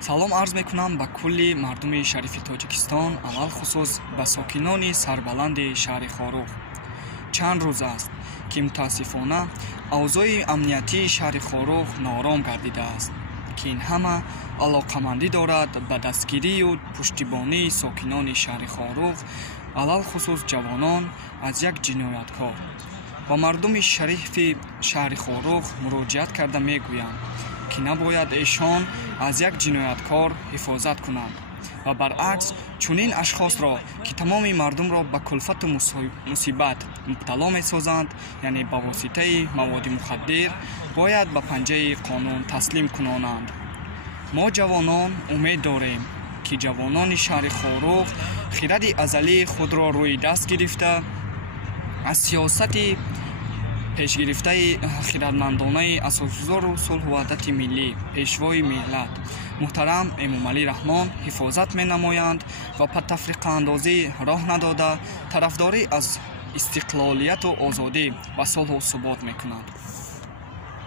салом арз мекунам ба кулли мардуми шарифи Тоҷикистон, аввал хусус ба сокинони сарбаланди шаҳри Хорух. Чанд рӯз аст ки мутаассифона авзои амниятии шаҳри Хорух ноором гардидааст, ки ин ҳама алоқамандӣ дорад ба дастгирию пуштибонии сокинони шаҳри Хорух, алал хусус ҷавонон аз як ҷинояткор. ба мардуми шарифи шаҳри Хорух муроҷиат карда мегӯям, ки набояд эшон аз як ҷинояткор ҳифозат кунанд ва баръакс чунин ашхосро, ки тамоми мардумро ба кулфату мусибат мубтало месозанд, яъне ба воситаи маводи мухаддир, бояд ба панҷаи қонун таслим кунонанд. мо ҷавонон умед дорем, ки ҷавонони шаҳри Хорух хиради азалии худро рӯи даст гирифта, аз сиёсати пешгирифтаи хиратмандонаи асосгузору сулҳу ваҳдати миллӣ, пешвои миллат муҳтарам Эмомалӣ Раҳмон ҳифозат менамоянд ва ба тафриқаандозӣ роҳ надода тарафдорӣ аз истиқлолияту озодӣ ва сулҳу субот мекунанд.